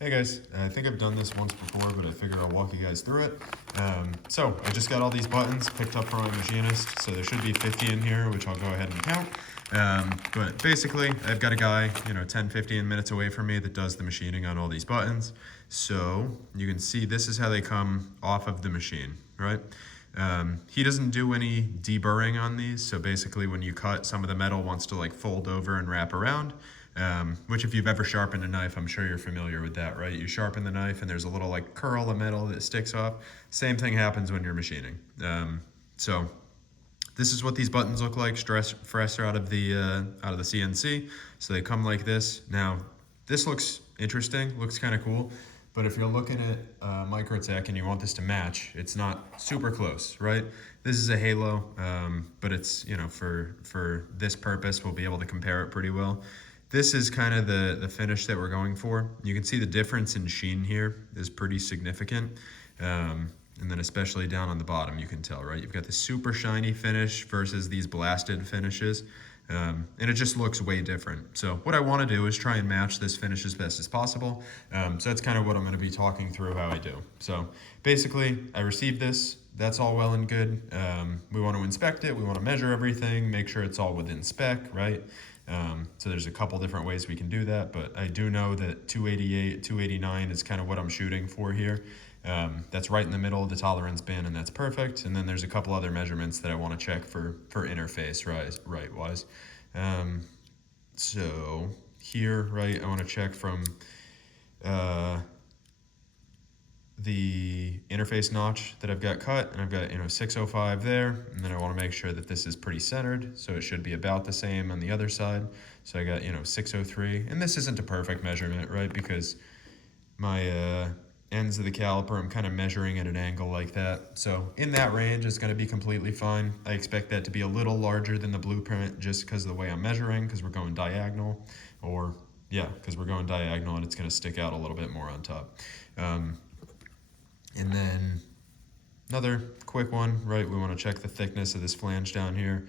Hey guys, I think I've done this once before, but I figured I'll walk you guys through it. So I just got all these buttons picked up from my machinist, so there should be 50 in here, which I'll go ahead and count. But basically, I've got a guy, 10, 15 minutes away from me that does the machining on all these buttons. So you can see this is how they come off of the machine, right? He doesn't do any deburring on these, so basically when you cut, some of the metal wants to like fold over and wrap around. Which if you've ever sharpened a knife, I'm sure you're familiar with that, right? You sharpen the knife and there's a little like curl of metal that sticks off. Same thing happens when you're machining. So this is what these buttons look like, fresh out of the CNC. So they come like this. Now, this looks interesting, looks kind of cool. But if you're looking at Microtech and you want this to match, it's not super close, right? This is a halo, but it's, for this purpose, we'll be able to compare it pretty well. This is kind of the finish that we're going for. You can see the difference in sheen here is pretty significant. And then especially down on the bottom, you can tell, right? You've got the super shiny finish versus these blasted finishes. And it just looks way different. So what I want to do is try and match this finish as best as possible. So that's kind of what I'm going to be talking through how I do. So basically, I received this. That's all well and good. We want to inspect it. We want to measure everything, make sure it's all within spec, right? So there's a couple different ways we can do that, but I do know that 288, 289 is kind of what I'm shooting for here. That's right in the middle of the tolerance band, and that's perfect. And then there's a couple other measurements that I want to check for interface right-wise. So here, right, I want to check from the interface notch that I've got cut, and I've got 605 there, and then I want to make sure that this is pretty centered, so it should be about the same on the other side. So I got 603, and this isn't a perfect measurement, right, because my ends of the caliper, I'm kind of measuring at an angle like that. So in that range, it's going to be completely fine. I expect that to be a little larger than the blueprint just because of the way I'm measuring, because we're going diagonal, or yeah, because we're going diagonal and it's going to stick out a little bit more on top. And then another quick one, right? We want to check the thickness of this flange down here.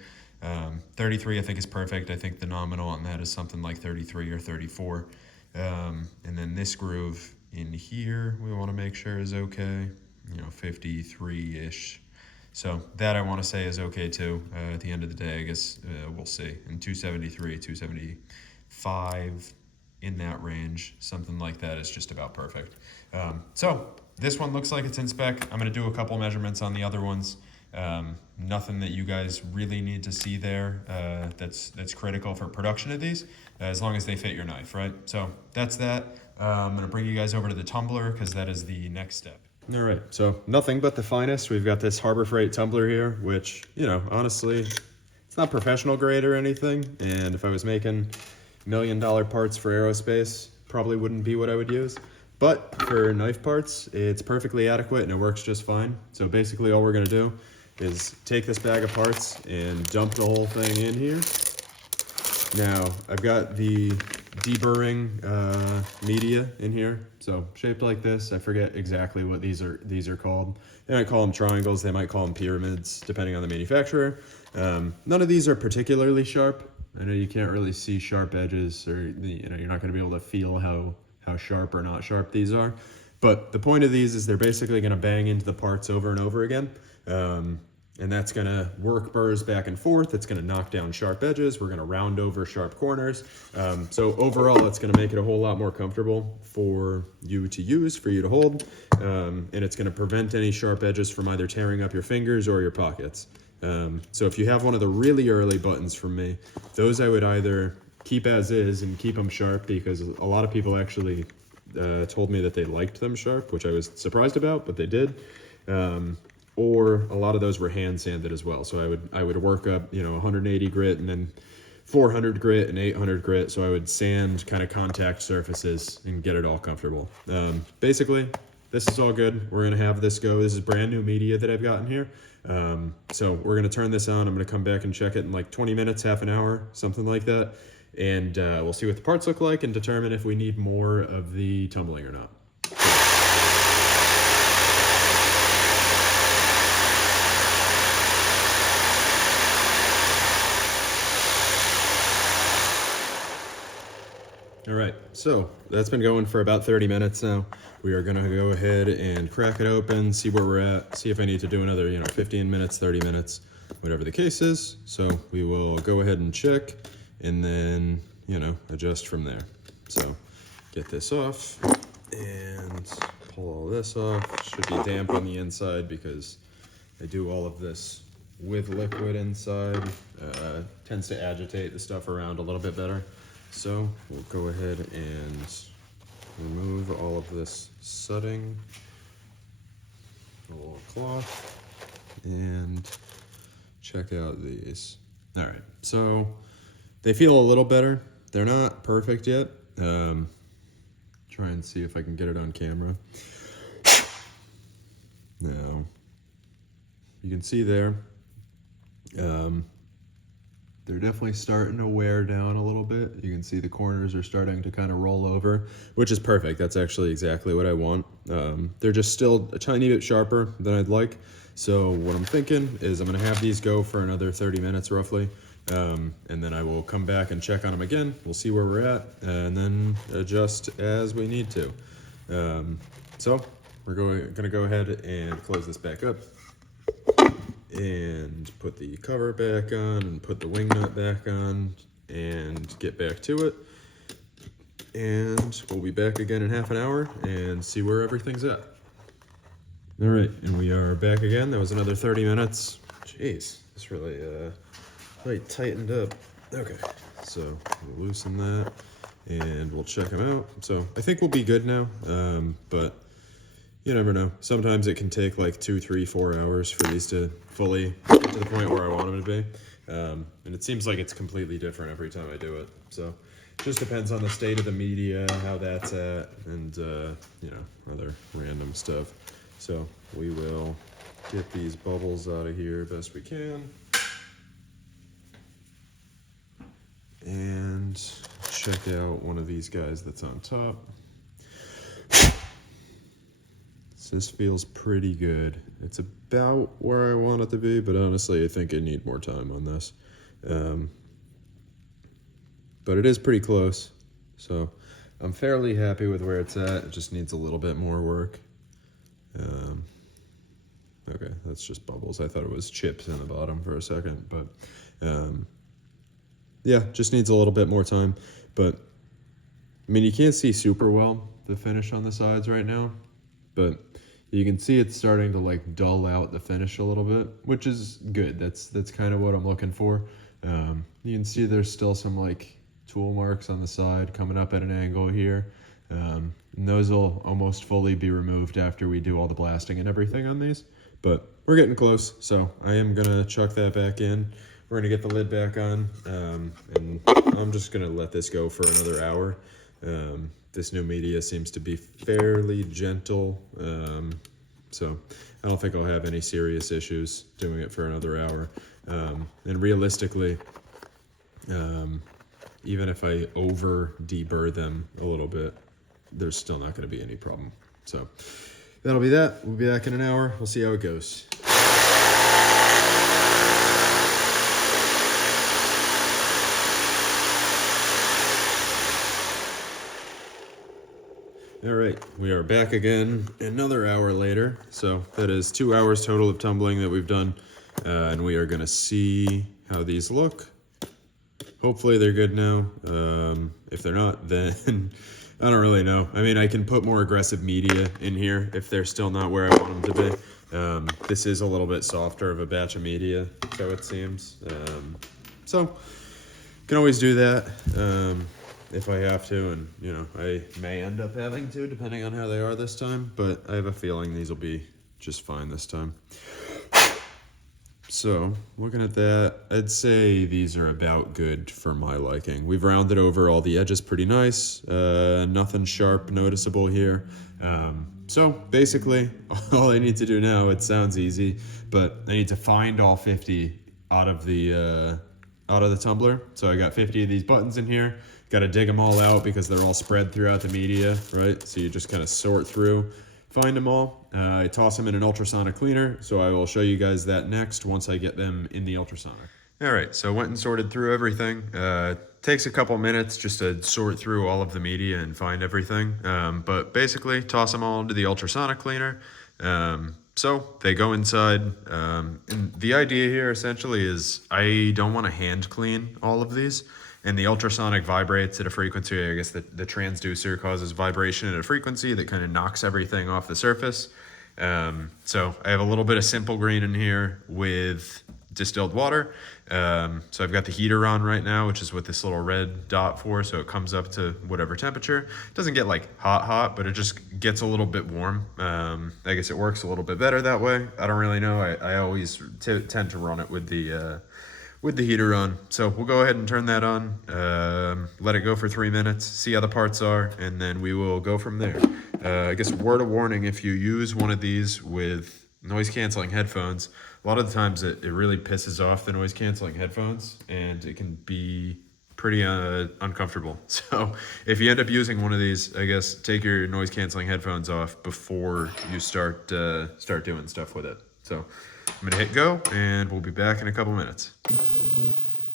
33 I think is perfect. I think the nominal on that is something like 33 or 34. And then this groove in here we want to make sure is okay, 53-ish. So that I want to say is okay too. At the end of the day, I guess we'll see. And 273, 275 in that range, something like that is just about perfect. So this one looks like it's in spec. I'm going to do a couple measurements on the other ones. Nothing that you guys really need to see there that's critical for production of these, as long as they fit your knife, right? So that's that. I'm going to bring you guys over to the tumbler because that is the next step. All right, so nothing but the finest. We've got this Harbor Freight tumbler here, which, honestly, it's not professional grade or anything. And if I was making $1 million parts for aerospace, probably wouldn't be what I would use. But for knife parts, it's perfectly adequate and it works just fine. So basically all we're gonna do is take this bag of parts and dump the whole thing in here. Now, I've got the deburring media in here. So shaped like this. I forget exactly what these are called. They might call them triangles, they might call them pyramids, depending on the manufacturer. None of these are particularly sharp. I know you can't really see sharp edges, or you're not gonna be able to feel how sharp or not sharp these are. But the point of these is they're basically going to bang into the parts over and over again. And that's going to work burrs back and forth. It's going to knock down sharp edges. We're going to round over sharp corners. So overall, it's going to make it a whole lot more comfortable for you to use, for you to hold. And it's going to prevent any sharp edges from either tearing up your fingers or your pockets. So if you have one of the really early buttons from me, those I would either keep as is and keep them sharp, because a lot of people actually told me that they liked them sharp, which I was surprised about, but they did. Or a lot of those were hand sanded as well. So I would work up 180 grit and then 400 grit and 800 grit. So I would sand kind of contact surfaces and get it all comfortable. Basically, this is all good. We're gonna have this go. This is brand new media that I've gotten here. So we're gonna turn this on. I'm gonna come back and check it in like 20 minutes, half an hour, something like that. And we'll see what the parts look like and determine if we need more of the tumbling or not. All right, so that's been going for about 30 minutes now. We are gonna go ahead and crack it open, see where we're at, see if I need to do another, 15 minutes, 30 minutes, whatever the case is. So we will go ahead and check and then, adjust from there. So get this off and pull all this off. Should be damp on the inside because I do all of this with liquid inside. Tends to agitate the stuff around a little bit better. So we'll go ahead and remove all of this sudding, a little cloth, and check out these. All right, so they feel a little better. They're not perfect yet. Try and see if I can get it on camera. Now, you can see there, they're definitely starting to wear down a little bit. You can see the corners are starting to kind of roll over, which is perfect. That's actually exactly what I want. They're just still a tiny bit sharper than I'd like. So what I'm thinking is I'm gonna have these go for another 30 minutes roughly. And then I will come back and check on them again. We'll see where we're at and then adjust as we need to. So we're gonna go ahead and close this back up and put the cover back on and put the wing nut back on and get back to it. And we'll be back again in half an hour and see where everything's at. All right, and we are back again. That was another 30 minutes. Jeez, this really tightened up. Okay, so we'll loosen that and we'll check them out. So I think we'll be good now, but you never know. Sometimes it can take like 2, 3, 4 hours for these to fully get to the point where I want them to be. And it seems like it's completely different every time I do it. So it just depends on the state of the media, how that's at, and other random stuff. So we will get these bubbles out of here best we can. And check out one of these guys that's on top. This feels pretty good. It's about where I want it to be, but honestly, I think I need more time on this. But it is pretty close, so I'm fairly happy with where it's at. It just needs a little bit more work. Okay, that's just bubbles. I thought it was chips in the bottom for a second, but yeah, just needs a little bit more time. But I mean, you can't see super well the finish on the sides right now, but you can see it's starting to like dull out the finish a little bit, which is good. That's kind of what I'm looking for. You can see there's still some like tool marks on the side coming up at an angle here. And those will almost fully be removed after we do all the blasting and everything on these, but we're getting close. So I am gonna chuck that back in. We're gonna get the lid back on, and I'm just gonna let this go for another hour. This new media seems to be fairly gentle, so I don't think I'll have any serious issues doing it for another hour. And realistically, even if I over deburr them a little bit, there's still not going to be any problem. So that'll be that. We'll be back in an hour. We'll see how it goes. All right, we are back again another hour later. So that is 2 hours total of tumbling that we've done. And we are gonna see how these look. Hopefully they're good now. If they're not, then I don't really know. I mean, I can put more aggressive media in here if they're still not where I want them to be. This is a little bit softer of a batch of media, so it seems. So can always do that. If I have to, and I may end up having to, depending on how they are this time, but I have a feeling these will be just fine this time. So looking at that, I'd say these are about good for my liking. We've rounded over all the edges pretty nice, nothing sharp noticeable here. So basically all I need to do now, it sounds easy, but I need to find all 50 out of the tumbler. So I got 50 of these buttons in here. Got to dig them all out because they're all spread throughout the media, right? So you just kind of sort through, find them all. I toss them in an ultrasonic cleaner, so I will show you guys that next once I get them in the ultrasonic. All right, so went and sorted through everything. Takes a couple minutes just to sort through all of the media and find everything. But basically, toss them all into the ultrasonic cleaner. So they go inside. And the idea here essentially is I don't want to hand clean all of these. And the ultrasonic vibrates at a frequency, I guess the transducer causes vibration at a frequency that kind of knocks everything off the surface. So I have a little bit of simple green in here with distilled water. So I've got the heater on right now, which is what this little red dot for, so it comes up to whatever temperature. It doesn't get like hot, but it just gets a little bit warm. I guess it works a little bit better that way. I don't really know. I always tend to run it with the heater on. So we'll go ahead and turn that on, let it go for 3 minutes, see how the parts are, and then we will go from there. I guess word of warning, if you use one of these with noise canceling headphones, a lot of the times it really pisses off the noise canceling headphones, and it can be pretty uncomfortable. So if you end up using one of these, I guess take your noise canceling headphones off before you start doing stuff with it. So I'm gonna hit go, and we'll be back in a couple minutes.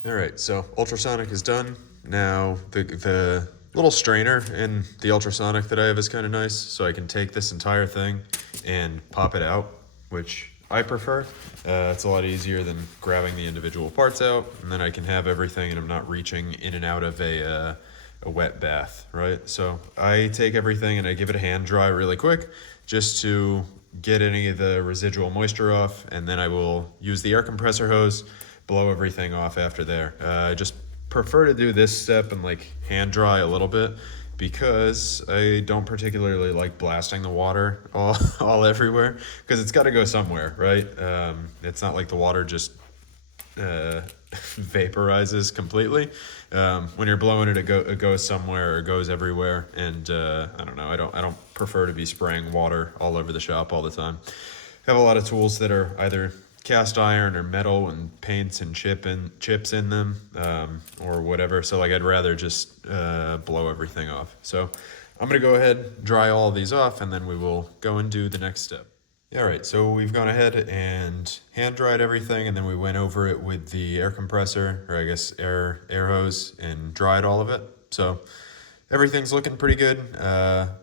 All right, so ultrasonic is done. Now the little strainer in the ultrasonic that I have is kind of nice, so I can take this entire thing and pop it out, which I prefer. It's a lot easier than grabbing the individual parts out, and then I can have everything and I'm not reaching in and out of a wet bath, right? So I take everything and I give it a hand dry really quick just to get any of the residual moisture off, and then I will use the air compressor hose, blow everything off after there. I just prefer to do this step and like hand dry a little bit because I don't particularly like blasting the water all everywhere, because it's got to go somewhere, right? It's not like the water just vaporizes completely. When you're blowing it, it goes somewhere or goes everywhere, and I don't know. I don't prefer to be spraying water all over the shop all the time. I have a lot of tools that are either cast iron or metal and paints and chips in them, or whatever. So like I'd rather just blow everything off. So I'm gonna go ahead, dry all of these off, and then we will go and do the next step. All right, so we've gone ahead and hand dried everything, and then we went over it with the air compressor, or I guess air hose, and dried all of it. So everything's looking pretty good.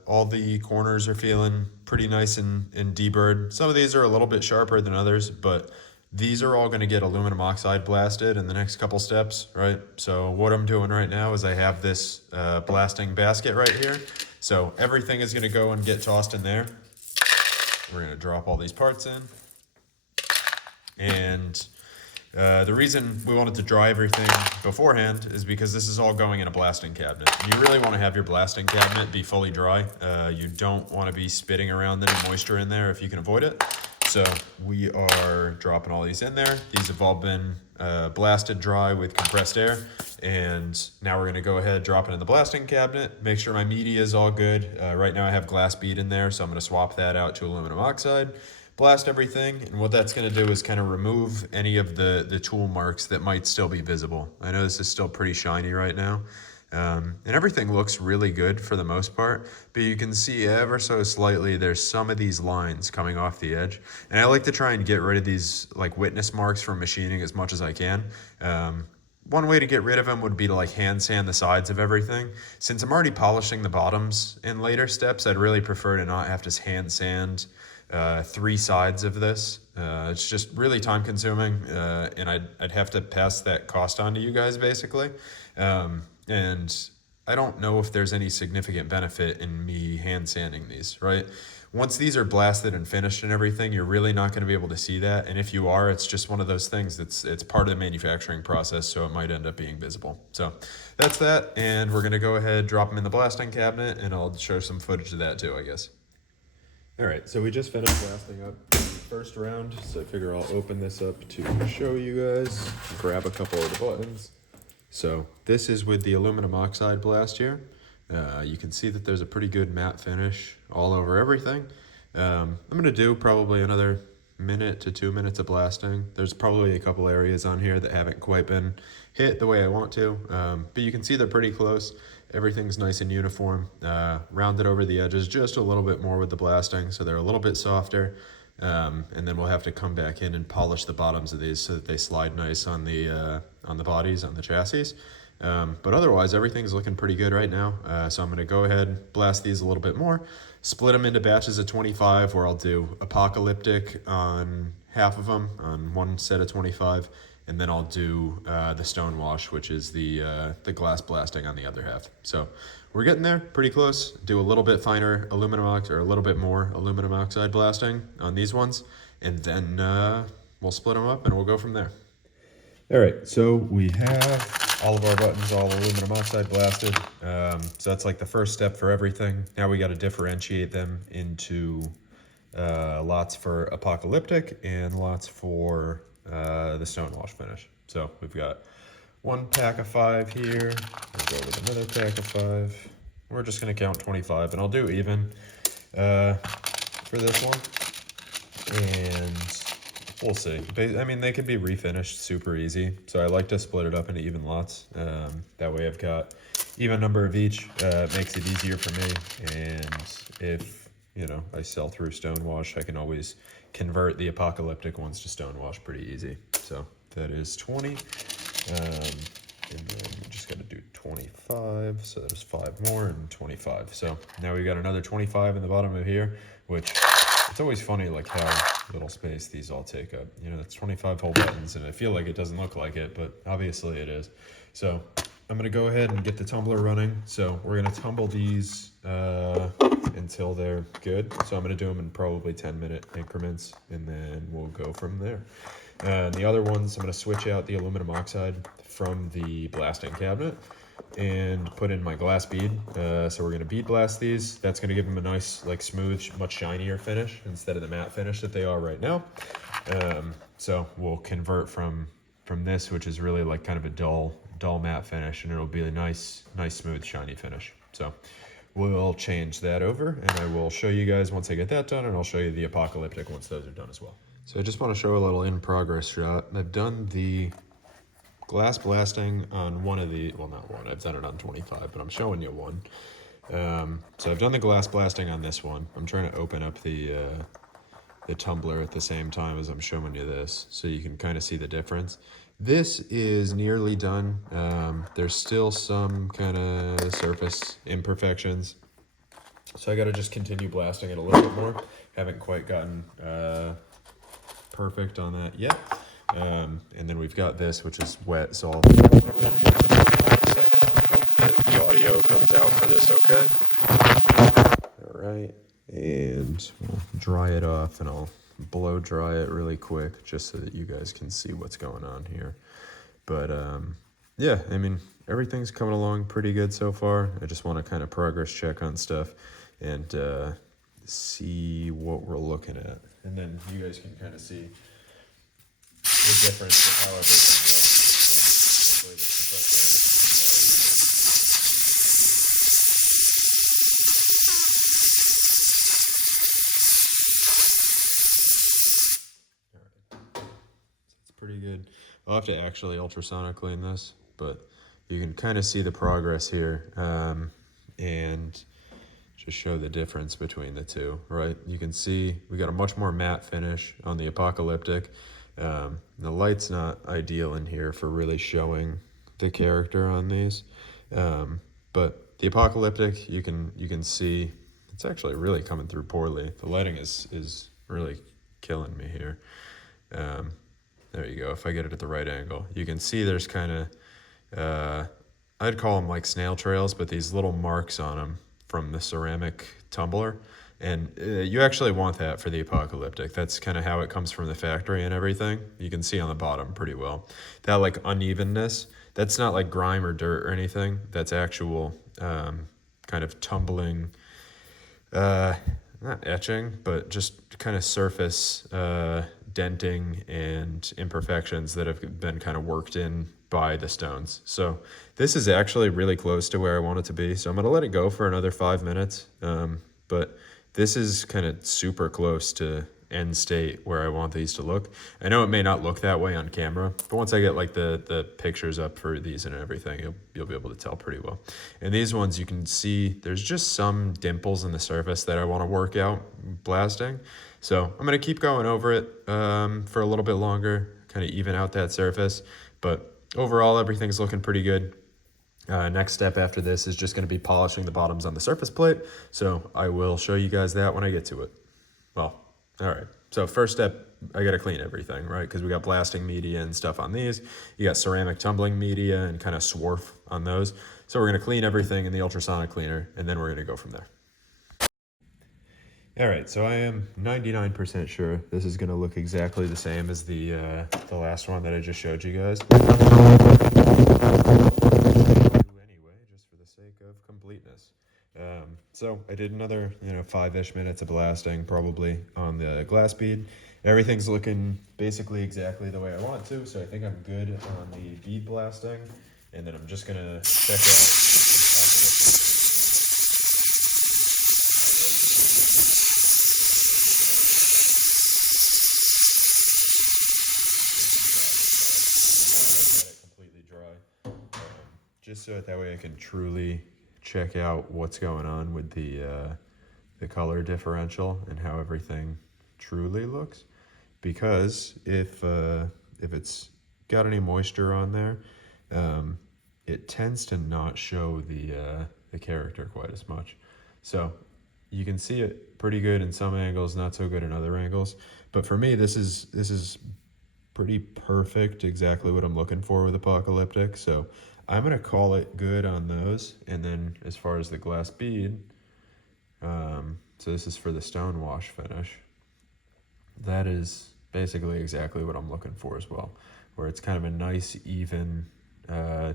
All the corners are feeling pretty nice and deburred. Some of these are a little bit sharper than others, but these are all going to get aluminum oxide blasted in the next couple steps, right? So what I'm doing right now is I have this blasting basket right here. So everything is going to go and get tossed in there. We're going to drop all these parts in. And the reason we wanted to dry everything beforehand is because this is all going in a blasting cabinet. And you really want to have your blasting cabinet be fully dry. You don't want to be spitting around any moisture in there if you can avoid it. So we are dropping all these in there. These have all been blasted dry with compressed air. And now we're going to go ahead, drop it in the blasting cabinet, make sure my media is all good. Right now I have glass bead in there, so I'm going to swap that out to aluminum oxide. Blast everything, and what that's going to do is kind of remove any of the tool marks that might still be visible. I know this is still pretty shiny right now, and everything looks really good for the most part, but you can see ever so slightly there's some of these lines coming off the edge, and I like to try and get rid of these like witness marks from machining as much as I can. One way to get rid of them would be to like hand sand the sides of everything. Since I'm already polishing the bottoms in later steps, I'd really prefer to not have to hand sand 3 sides of this. It's just really time consuming, and I'd have to pass that cost on to you guys basically. And I don't know if there's any significant benefit in me hand sanding these, right? Once these are blasted and finished and everything, you're really not going to be able to see that. And if you are, it's just one of those things it's part of the manufacturing process, so it might end up being visible. So that's that, and we're going to go ahead, drop them in the blasting cabinet, and I'll show some footage of that too, I guess. All right, so we just finished blasting up the first round, so I figure I'll open this up to show you guys, grab a couple of the buttons. So this is with the aluminum oxide blast here. You can see that there's a pretty good matte finish all over everything. I'm going to do probably another minute to 2 minutes of blasting. There's probably a couple areas on here that haven't quite been hit the way I want to, but you can see they're pretty close. Everything's nice and uniform. Rounded over the edges just a little bit more with the blasting, so they're a little bit softer. And then we'll have to come back in and polish the bottoms of these so that they slide nice on the bodies, on the chassis. But otherwise, everything's looking pretty good right now. So I'm going to go ahead, blast these a little bit more, split them into batches of 25, where I'll do Apocalyptic on half of them, on one set of 25, and then I'll do the Stonewash, which is the glass blasting on the other half. So we're getting there, pretty close. Do a little bit finer aluminum oxide, or a little bit more aluminum oxide blasting on these ones, and then we'll split them up and we'll go from there. All right, so we have all of our buttons all aluminum oxide blasted. So that's like the first step for everything. Now we got to differentiate them into lots for Apocalyptic and lots for the Stonewash finish. So we've got one pack of 5 here. We'll go with another pack of 5. We're just going to count 25, and I'll do even for this one. And we'll see. I mean, they could be refinished super easy, so I like to split it up into even lots. That way I've got even number of each. Makes it easier for me, and if, you know, I sell through Stonewash, I can always convert the Apocalyptic ones to Stonewash pretty easy. So that is 20. And then we just got to do 25, so there's 5 more and 25. So now we've got another 25 in the bottom of here, which it's always funny like how little space these all take up. You know, that's 25 whole buttons, and I feel like it doesn't look like it, but obviously it is. So I'm going to go ahead and get the tumbler running. So we're going to tumble these until they're good. So I'm going to do them in probably 10-minute increments, and then we'll go from there. And the other ones, I'm going to switch out the aluminum oxide from the blasting cabinet and put in my glass bead. So we're going to bead blast these. That's going to give them a nice, like, smooth, much shinier finish instead of the matte finish that they are right now. So we'll convert from this, which is really like kind of a dull matte finish, and it'll be a nice, smooth, shiny finish. So we'll change that over, and I will show you guys once I get that done, and I'll show you the Apocalyptic once those are done as well. So I just want to show a little in progress shot. I've done the glass blasting on one of the, well, not one, I've done it on 25, but I'm showing you one. So I've done the glass blasting on this one. I'm trying to open up the tumbler at the same time as I'm showing you this, so you can kind of see the difference. This is nearly done. There's still some kind of surface imperfections, so I got to just continue blasting it a little bit more. Haven't quite gotten perfect on that yet. And then we've got this, which is wet, so I'll hope that the audio comes out for this okay. All right, and we'll dry it off, and I'll blow dry it really quick just so that you guys can see what's going on here. But yeah, I mean, everything's coming along pretty good so far. I just want to kind of progress check on stuff and see what we're looking at, and then you guys can kind of see the difference of how everything works. Hopefully this compressor pretty good. I'll have to actually ultrasonic clean this, but you can kind of see the progress here, and just show the difference between the two, right? You can see we got a much more matte finish on the Apocalyptic. The light's not ideal in here for really showing the character on these, but the Apocalyptic, you can see it's actually really coming through poorly. The lighting is really killing me here. There you go. If I get it at the right angle, you can see there's kind of, I'd call them like snail trails, but these little marks on them from the ceramic tumbler. And you actually want that for the Apocalyptic. That's kind of how it comes from the factory and everything. You can see on the bottom pretty well. That like unevenness, that's not like grime or dirt or anything. That's actual kind of tumbling, not etching, but just kind of surface denting and imperfections that have been kind of worked in by the stones. So this is actually really close to where I want it to be. So I'm going to let it go for another 5 minutes. But this is kind of super close to end state where I want these to look. I know it may not look that way on camera, but once I get like the pictures up for these and everything, you'll be able to tell pretty well. And these ones, you can see there's just some dimples in the surface that I want to work out blasting. So I'm going to keep going over it for a little bit longer, kind of even out that surface. But overall, everything's looking pretty good. Next step after this is just going to be polishing the bottoms on the surface plate. So I will show you guys that when I get to it. Well, all right. So first step, I got to clean everything, right? Because we got blasting media and stuff on these. You got ceramic tumbling media and kind of swarf on those. So we're going to clean everything in the ultrasonic cleaner, and then we're going to go from there. All right, so I am 99% sure this is going to look exactly the same as the last one that I just showed you guys. Anyway, just for the sake of completeness. So I did another 5-ish minutes of blasting probably on the glass bead. Everything's looking basically exactly the way I want to, so I think I'm good on the bead blasting. And then I'm just going to check out just so that way I can truly check out what's going on with the color differential and how everything truly looks. Because if it's got any moisture on there, it tends to not show the character quite as much. So you can see it pretty good in some angles, not so good in other angles. But for me, this is pretty perfect, exactly what I'm looking for with Apocalyptic. So I'm going to call it good on those. And then as far as the glass bead, so this is for the stone wash finish. That is basically exactly what I'm looking for as well, where it's kind of a nice, even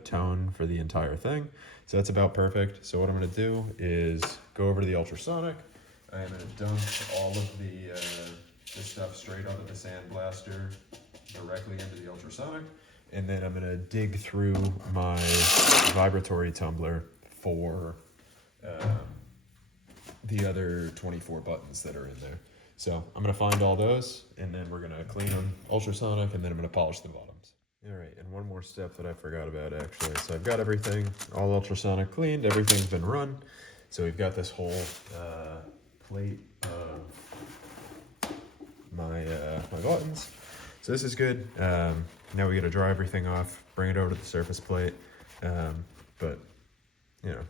tone for the entire thing. So that's about perfect. So what I'm going to do is go over to the ultrasonic. I'm going to dump all of the stuff straight onto the sandblaster directly into the ultrasonic. And then I'm going to dig through my vibratory tumbler for the other 24 buttons that are in there. So I'm going to find all those, and then we're going to clean them ultrasonic, and then I'm going to polish the bottoms. All right, and one more step that I forgot about actually. So I've got everything all ultrasonic cleaned, everything's been run. So we've got this whole plate of my buttons. So this is good. Now we got to dry everything off, bring it over to the surface plate. But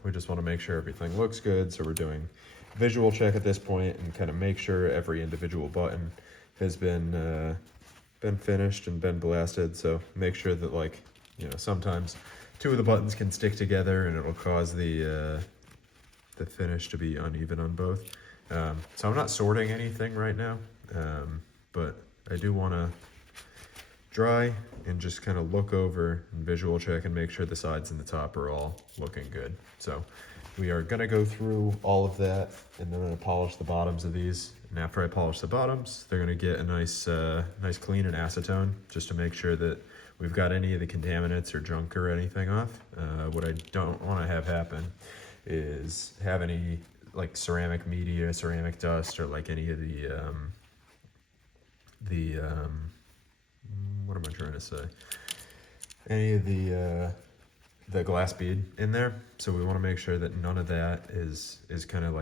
we just want to make sure everything looks good. So we're doing a visual check at this point and kind of make sure every individual button has been finished and been blasted. So make sure that sometimes two of the buttons can stick together and it'll cause the finish to be uneven on both. So I'm not sorting anything right now, but I do want to dry and just kind of look over and visual check and make sure the sides and the top are all looking good. So we are going to go through all of that, and then I'm going to polish the bottoms of these. And after I polish the bottoms, they're going to get a nice clean and acetone, just to make sure that we've got any of the contaminants or junk or anything off. What I don't want to have happen is have any ceramic media, ceramic dust, or any of the what am I trying to say? Any of the glass bead in there. So we want to make sure that none of that is kind of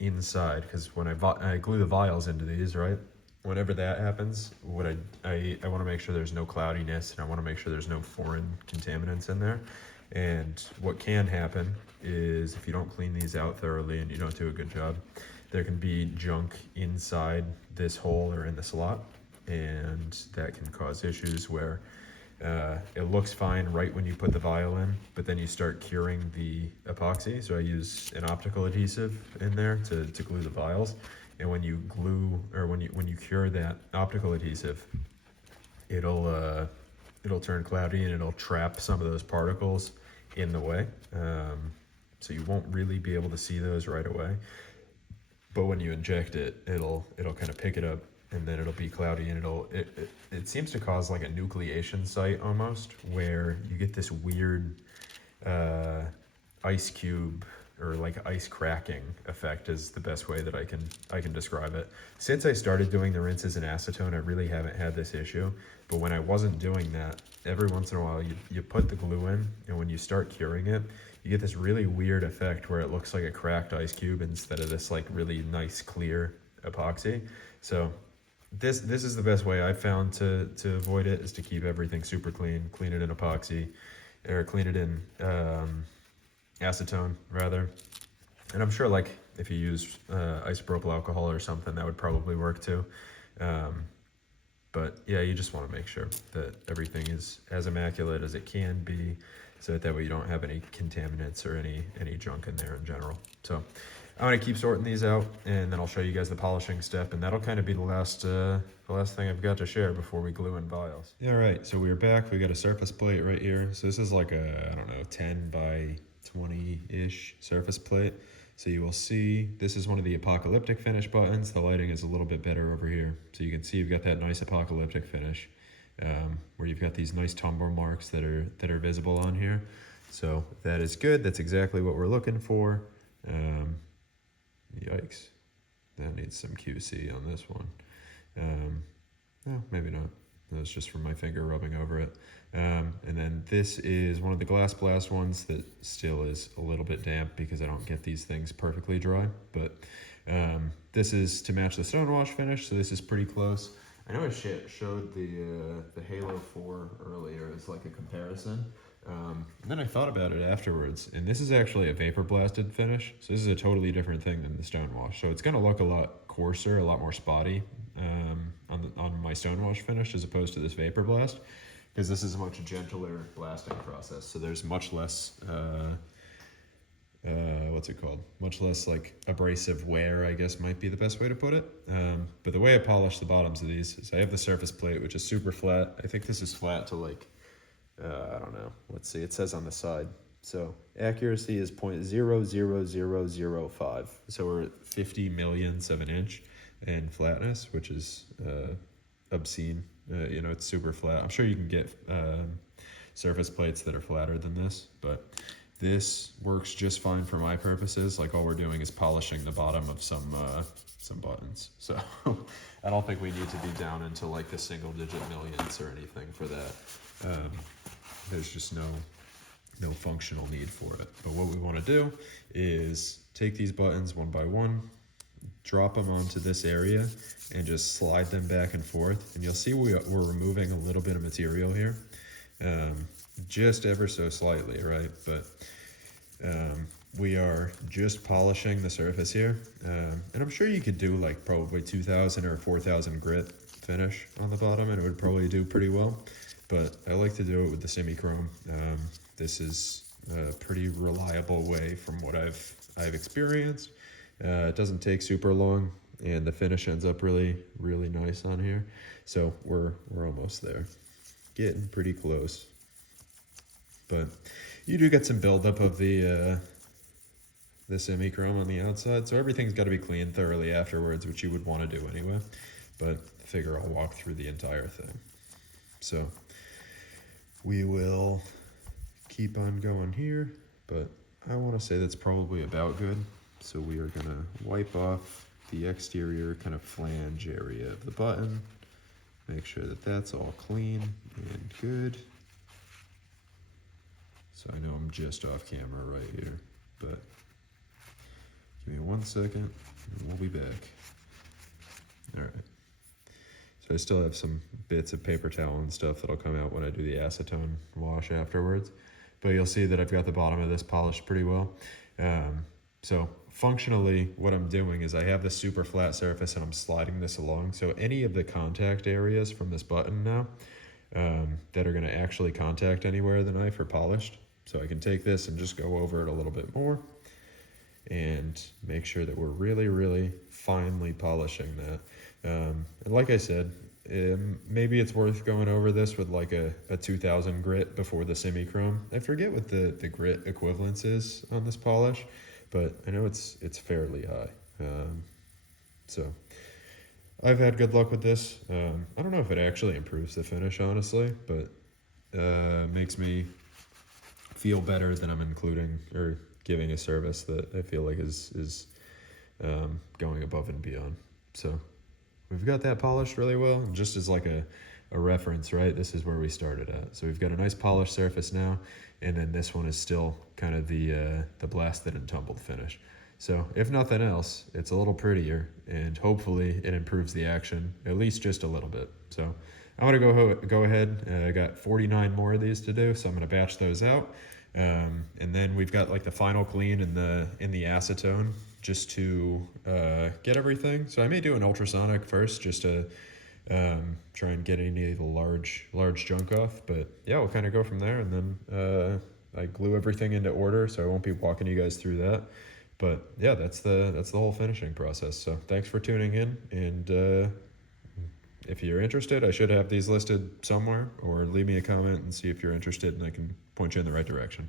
inside, because when I glue the vials into these, right? Whenever that happens, what I want to make sure there's no cloudiness, and I want to make sure there's no foreign contaminants in there. And what can happen is if you don't clean these out thoroughly and you don't do a good job, there can be junk inside this hole or in the slot. And that can cause issues where it looks fine right when you put the vial in, but then you start curing the epoxy. So I use an optical adhesive in there to glue the vials. And when you glue, or when you cure that optical adhesive, it'll turn cloudy and it'll trap some of those particles in the way. So you won't really be able to see those right away. But when you inject it, it'll kind of pick it up, and then it'll be cloudy, and it seems to cause a nucleation site almost, where you get this weird ice cube or like ice cracking effect is the best way that I can describe it. Since I started doing the rinses in acetone, I really haven't had this issue. But when I wasn't doing that, every once in a while you put the glue in, and when you start curing it, you get this really weird effect where it looks like a cracked ice cube instead of this like really nice clear epoxy. So this is the best way I've found to avoid it, is to keep everything super clean, clean it in epoxy, or clean it in acetone rather. And I'm sure like if you use isopropyl alcohol or something, that would probably work too. But yeah, you just want to make sure that everything is as immaculate as it can be, so that way you don't have any contaminants or any junk in there in general. So I'm gonna keep sorting these out, and then I'll show you guys the polishing step, and that'll kind of be the last thing I've got to share before we glue in vials. All right, so we're back. We got a surface plate right here. So this is like a, I don't know, 10 by 20-ish surface plate. So you will see, this is one of the apocalyptic finish buttons. The lighting is a little bit better over here. So you can see you've got that nice apocalyptic finish, where you've got these nice tumble marks that are visible on here. So that is good. That's exactly what we're looking for. Yikes, that needs some QC on this one. No, maybe not. That's just from my finger rubbing over it. And then this is one of the glass blast ones that still is a little bit damp because I don't get these things perfectly dry. But this is to match the stone wash finish, so this is pretty close. I know I showed the Halo 4 earlier as like a comparison. And then I thought about it afterwards, and this is actually a vapor blasted finish. So this is a totally different thing than the stone wash. So it's gonna look a lot coarser, a lot more spotty on my stone wash finish as opposed to this vapor blast, because this is a much gentler blasting process. So there's much less, what's it called? Much less like abrasive wear, I guess might be the best way to put it. But the way I polish the bottoms of these is I have the surface plate, which is super flat. I think this is flat to like, I don't know. Let's see. It says on the side. So accuracy is 0.00005. So we're at 50 millionths of an inch in flatness, which is obscene. You know, it's super flat. I'm sure you can get surface plates that are flatter than this, but this works just fine for my purposes. Like all we're doing is polishing the bottom of some buttons. So I don't think we need to be down into like the single digit millionths or anything for that. There's just no functional need for it. But what we want to do is take these buttons one by one, drop them onto this area, and just slide them back and forth. And you'll see we're removing a little bit of material here, just ever so slightly, right? But we are just polishing the surface here. And I'm sure you could do like probably 2,000 or 4,000 grit finish on the bottom, and it would probably do pretty well. But I like to do it with the semi-chrome. This is a pretty reliable way from what I've experienced. It doesn't take super long, and the finish ends up really, really nice on here. So we're almost there, getting pretty close. But you do get some buildup of the semi-chrome on the outside, so everything's got to be cleaned thoroughly afterwards, which you would want to do anyway. But I figure I'll walk through the entire thing. So we will keep on going here, but I want to say that's probably about good. So we are going to wipe off the exterior kind of flange area of the button, make sure that that's all clean and good. So I know I'm just off camera right here, but give me 1 second and we'll be back. All right. So I still have some bits of paper towel and stuff that'll come out when I do the acetone wash afterwards. But you'll see that I've got the bottom of this polished pretty well. So functionally, what I'm doing is I have this super flat surface and I'm sliding this along. So any of the contact areas from this button now that are going to actually contact anywhere the knife are polished. So I can take this and just go over it a little bit more and make sure that we're really, really finely polishing that. And like I said, maybe it's worth going over this with like a 2000 grit before the semi-chrome. I forget what the grit equivalence is on this polish, but I know it's fairly high. So I've had good luck with this. I don't know if it actually improves the finish, honestly, but makes me feel better that I'm including or giving a service that I feel like is going above and beyond. So we've got that polished really well, and just as like a reference, right? This is where we started at. So we've got a nice polished surface now, and then this one is still kind of the blasted and tumbled finish. So if nothing else, it's a little prettier, and hopefully it improves the action at least just a little bit. So I'm gonna go ahead. I got 49 more of these to do, so I'm gonna batch those out, and then we've got like the final clean in the acetone just to get everything. So I may do an ultrasonic first just to try and get any of the large junk off. But yeah, we'll kind of go from there, and then I glue everything into order, so I won't be walking you guys through that. But yeah, that's the whole finishing process. So thanks for tuning in, and if you're interested, I should have these listed somewhere, or leave me a comment and see if you're interested, and I can point you in the right direction.